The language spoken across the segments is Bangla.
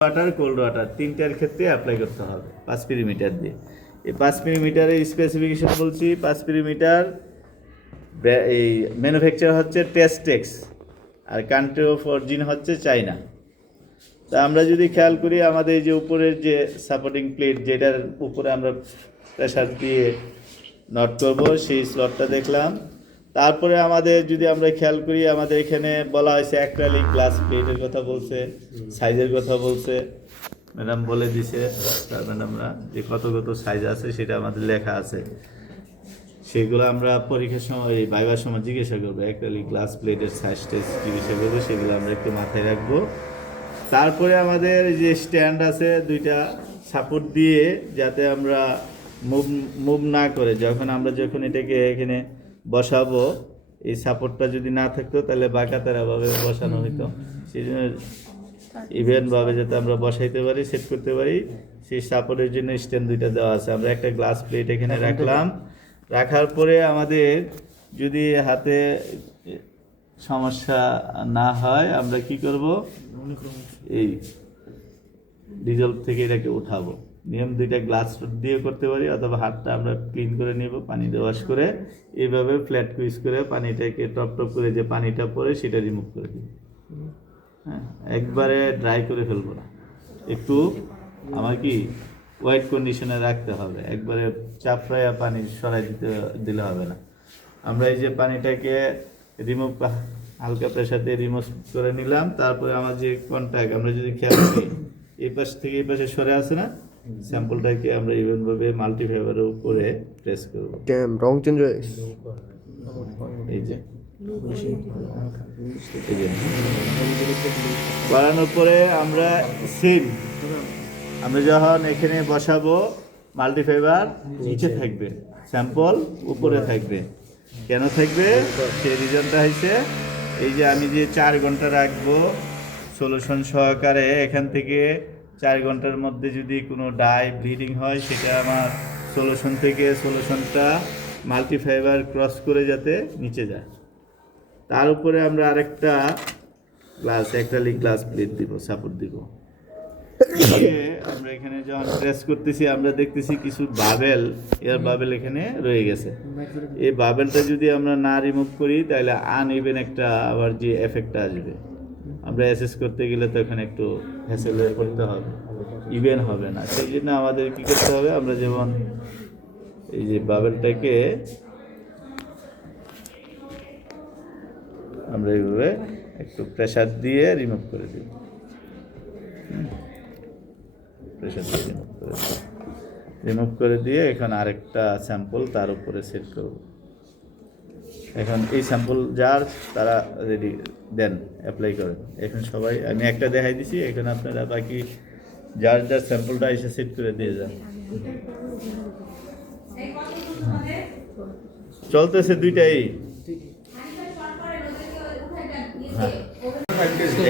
ওয়াটার, কোল্ড ওয়াটার তিনটার ক্ষেত্রে অ্যাপ্লাই করতে হবে 5 মিলিমিটার দিয়ে। এই 5 মিলিমিটারের স্পেসিফিকেশন বলছি। 5 মিলিমিটার এই ম্যানুফ্যাকচার হচ্ছে টেস্টেক্স, আর কান্ট্রি অফ অরিজিন হচ্ছে চায়না। তা আমরা যদি খেয়াল করি, আমাদের যে উপরের যে সাপোর্টিং প্লেট, যেটার উপরে আমরা প্রেশার দিয়ে নট করব, সেই স্লটটা দেখলাম। তারপরে আমাদের যদি আমরা খেয়াল করি, আমাদের এখানে বলা হয়েছে অ্যাক্রিলিক গ্লাস প্লেটের কথা বলছে, সাইজের কথা বলছে, ম্যাডাম বলে দিছে, তার ম্যাডামরা যে কত কত সাইজ আছে সেটা আমাদের লেখা আছে। সেগুলো আমরা পরীক্ষার সময়, ভাইবার সময় জিজ্ঞাসা করবো, অ্যাক্রিলিক গ্লাস প্লেটের সাইজটা জিজ্ঞাসা করবো, সেগুলো আমরা একটু মাথায় রাখবো। তারপরে আমাদের যে স্ট্যান্ড আছে দুইটা সাপোর্ট দিয়ে, যাতে আমরা মুভ না করে, যখন এটাকে এখানে বসাবো, এই সাপোর্টটা যদি না থাকতো তাহলে বাঁকাতারাভাবে বসানো হতো। সেই জন্য ইভেন্টভাবে যাতে আমরা বসাইতে পারি, সেট করতে পারি, সেই সাপোর্টের জন্য স্ট্যান্ড দুইটা দেওয়া আছে। আমরা একটা গ্লাস প্লেট এখানে রাখলাম। রাখার পরে আমাদের যদি হাতে সমস্যা না হয়, আমরা কি করব, এই ডিজেল থেকে এটাকে উঠাবো। নিয়ম দুইটা গ্লাস দিয়ে করতে পারি, অথবা হাতটা আমরা ক্লিন করে নেব পানি দিয়ে ওয়াশ করে, এইভাবে ফ্ল্যাট কুইজ করে পানিটাকে টপ টপ করে যে পানিটা পড়ে সেটা রিমুভ করে দিই। হ্যাঁ, একবারে ড্রাই করে ফেলবো না, একটু আমার কি ওয়েট কন্ডিশনে রাখতে হবে। একবারে চাপড়াইয়া পানি সরাই দিলে হবে না। আমরা এই যে পানিটাকে রিমুভ, হালকা প্রেশার দিয়ে রিমুভ করে নিলাম। তারপরে আমার যে কন্ট্যাক্ট, আমরা যদি খেয়াল করি, এই পাশ থেকে এই পাশে সরে আসে না, স্যাম্পলটাকে আমরা ইভেনভাবে মাল্টিফাইবারের উপরে প্রেস করব। রং চেঞ্জ হয়ে গেছে। এই যে বাড়ানোর পরে আমরা সেম, আমরা যখন এখানে বসাবো, মাল্টিফাইবার নিচে থাকবে, স্যাম্পল উপরে থাকবে। কেন থাকবে, সেই রিজনটা হয়েছে এই যে আমি যে 4 ঘন্টা রাখবো সলিউশন সহকারে, এখান থেকে 4 ঘন্টার মধ্যে যদি কোনো ডাই ব্লিডিং হয়, সেটা আমার সলিউশনটা মাল্টিফাইবার ক্রস করে যাতে নিচে যায়। তার উপরে আমরা আরেকটা অ্যাক্রিলিক গ্লাস প্লেট দিব, সাপোর্ট দিব। আমরা এখানে যখন প্রেস করতেছি, আমরা দেখতেছি কিছু বাবেল এখানে রয়ে গেছে। এই বাবেলটা যদি আমরা না রিমুভ করি, তাহলে আনইভেন একটা আবার যে এফেক্টটা আসবে, আমরা অ্যাসেস করতে গেলে তো এখানে একটু হ্যাসেল করতে হবে, ইভেন হবে না। সেই জন্য আমাদের কী করতে হবে, আমরা যেমন এই যে বাবেলটাকে আমরা এইভাবে একটু প্রেশার দিয়ে রিমুভ করে দিই, রিমুভ করে দিয়ে এখন আরেকটা স্যাম্পল তার উপরে সেট করব। এখন এই স্যাম্পল যার, তারা রেডি দেন, অ্যাপ্লাই করেন। এখন সবাই, আমি একটা দেখাই দিছি, এখন আপনারা বাকি যার স্যাম্পলটা এসে সেট করে দিয়ে যান। চলতেছে দুইটাই।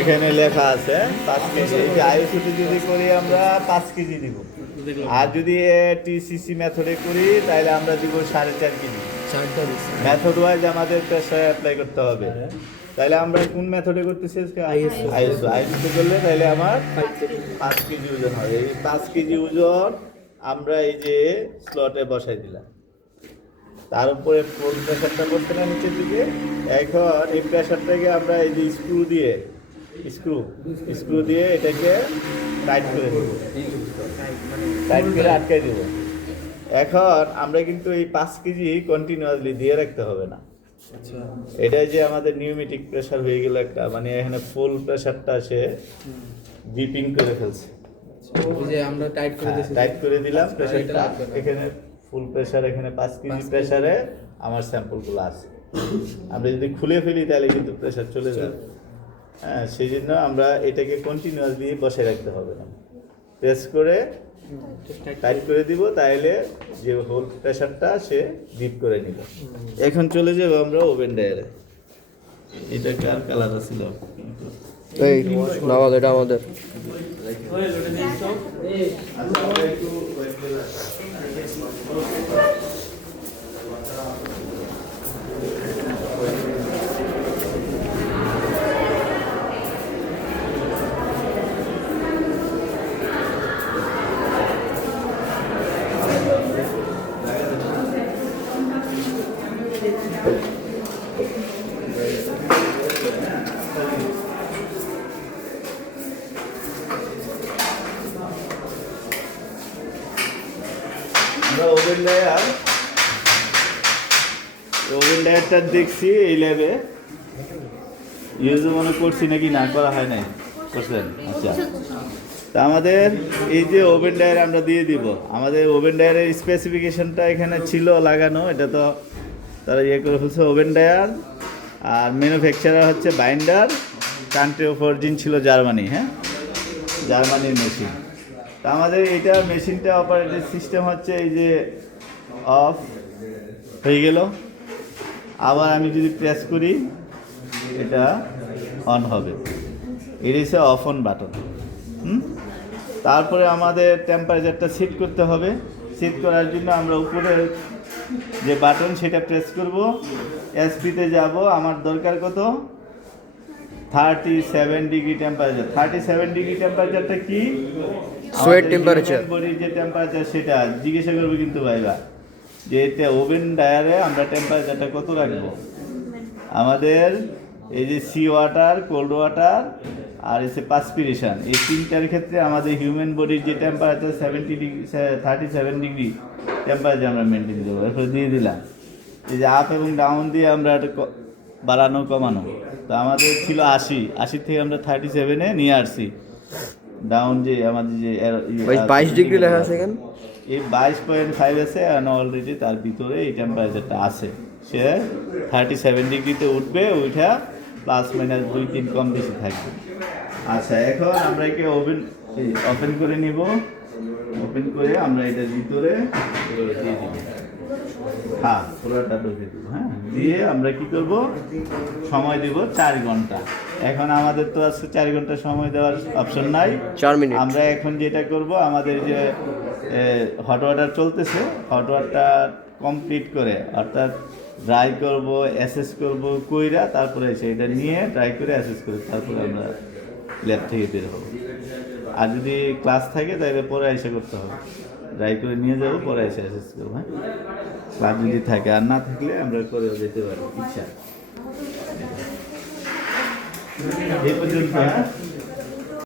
এখানে লেখা আছে 5 কেজি। এই যে আইএসওতে যদি করি আমরা 5 কেজি দিব, আর যদি টিসিসি মেথডে করি তাহলে আমরা দিব 4.5 কেজি। মেথড ওয়াইজ আমাদের প্রেসার অ্যাপ্লাই করতে হবে। তাহলে আমরা কোন মেথডে করতেছি আজকে? আইএসও করলে তাহলে আমার 5 কেজি ওজন হবে। এই 5 কেজি ওজন আমরা এই যে স্লটে বসাই দিলাম। তার উপরে ফুল প্রেশারটা করতে না নিচের দিকে। এখন এই প্রেশারটাকে আমরা এই যে স্ক্রু দিয়ে এটাকে টাইট করে দেবো, টাইট করে আটকাই দেবো। এখন আমরা কিন্তু এই 5 কেজি কন্টিনিউয়াসলি দিয়ে রাখতে হবে না। এটাই যে আমাদের নিউমেটিক প্রেশার হয়ে গেল একটা, মানে এখানে ফুল প্রেশারটা সে ডিপিং করে ফেলছে। আমরা টাইট করে দিলাম প্রেশারটা, এখানে ফুল প্রেশার, এখানে 5 কেজি প্রেশারে আমার স্যাম্পলগুলো আছে। আমরা যদি খুলে ফেলি তাহলে কিন্তু প্রেশার চলে যাবে। হ্যাঁ, সেই জন্য আমরা এটাকে কন্টিনিউয়াসলি বসায় রাখতে হবে না, প্রেস করে টাইট করে দিব, তাহলে যে হোল প্রেশারটা সে ডিপ করে নিল। এখন চলে যাবো আমরা ওভেন ডায়ারে। এটা কার কালার ছিল? এই নামাজ, এটা আমাদের। আমরা ওভেন ডায়ারটা দেখছি এই ল্যাবে ইউজ মনে করছি নাকি না করা হয় নাই করছেন আচ্ছা তা আমাদের এই যে ওভেন ডায়ার আমরা দিয়ে দিব আমাদের ওভেন ডায়ারের স্পেসিফিকেশনটা এখানে ছিল লাগানো এটা তো তারা ইয়ে করে ফেলছে ওভেন ডায়ার আর ম্যানুফ্যাকচারার হচ্ছে বাইন্ডার কান্ট্রি অফ অরিজিন ছিল জার্মানি হ্যাঁ জার্মানির মেশিন তা আমাদের এটা মেশিনটা অপারেটিং সিস্টেম হচ্ছে এই যে অফ হয়ে গেল আবার আমি যদি প্রেস করি এটা অন হবে এর হচ্ছে অফ অন বাটন তারপরে আমাদের টেম্পারেচারটা সেট করতে হবে সেট করার জন্য আমরা উপরে যে বাটন সেটা প্রেস করব এসপিতে যাব আমার দরকার কত 37 ডিগ্রি টেম্পারেচার 37 ডিগ্রি টেম্পারেচারটা কি সোয়েট টেম্পারেচার বডির যে টেম্পারেচার সেটা জিজ্ঞাসা করবে কিন্তু ভাইরা যে এটা ওভেন ডায়ারে আমরা টেম্পারেচারটা কত রাখবো আমাদের এই যে সি ওয়াটার কোল্ড ওয়াটার আর এসে পাসপিরেশন এই তিনটার ক্ষেত্রে আমাদের হিউম্যান বডির যে টেম্পারেচার 37 ডিগ্রি টেম্পারেচার আমরা মেনটেন করবো এরপরে দিয়ে দিলাম এই যে আপ এবং ডাউন দিয়ে আমরা একটা বাড়ানো কমানো তো আমাদের ছিল 80 থেকে আমরা 37-এ নিয়ে আসছি ডাউন যে আমাদের যে 22 ডিগ্রি লেখা আছে এখানে এই 22.5 আছে আর অলরেডি তার ভিতরে এই টেম্পারেচারটা আছে সে 37 ডিগ্রিতে উঠবে ওইটা প্লাস মাইনাস 2-3 কম বেশি থাকবে আচ্ছা এখন আমরা একে ওপেন করে নিব ওপেন করে আমরা এটার ভিতরে দিয়ে দিব হ্যাঁ পুরোটা ঢুকে দেবো হ্যাঁ দিয়ে আমরা কি করব সময় দেব 4 ঘন্টা এখন আমাদের তো আজকে 4 ঘন্টা সময় দেওয়ার অপশন নাই 4 মিনিট আমরা এখন যেটা করব আমাদের যে হট ওয়াটার চলতেছে হট ওয়াটার কমপ্লিট করে অর্থাৎ ড্রাই করব অ্যাসেস করব কইরা তারপরে সেটা নিয়ে ড্রাই করে অ্যাসেস করে তারপরে আমরা ল্যাব থেকে বের হব আর যদি ক্লাস থাকে তাহলে পরে এসে করতে হবে ড্রাই করে নিয়ে যাবো পরে এসে অ্যাসেস করবো হ্যাঁ ক্লাস যদি থাকে আর না থাকলে আমরা করেও যেতে পারি ইচ্ছা এই পর্যন্ত হ্যাঁ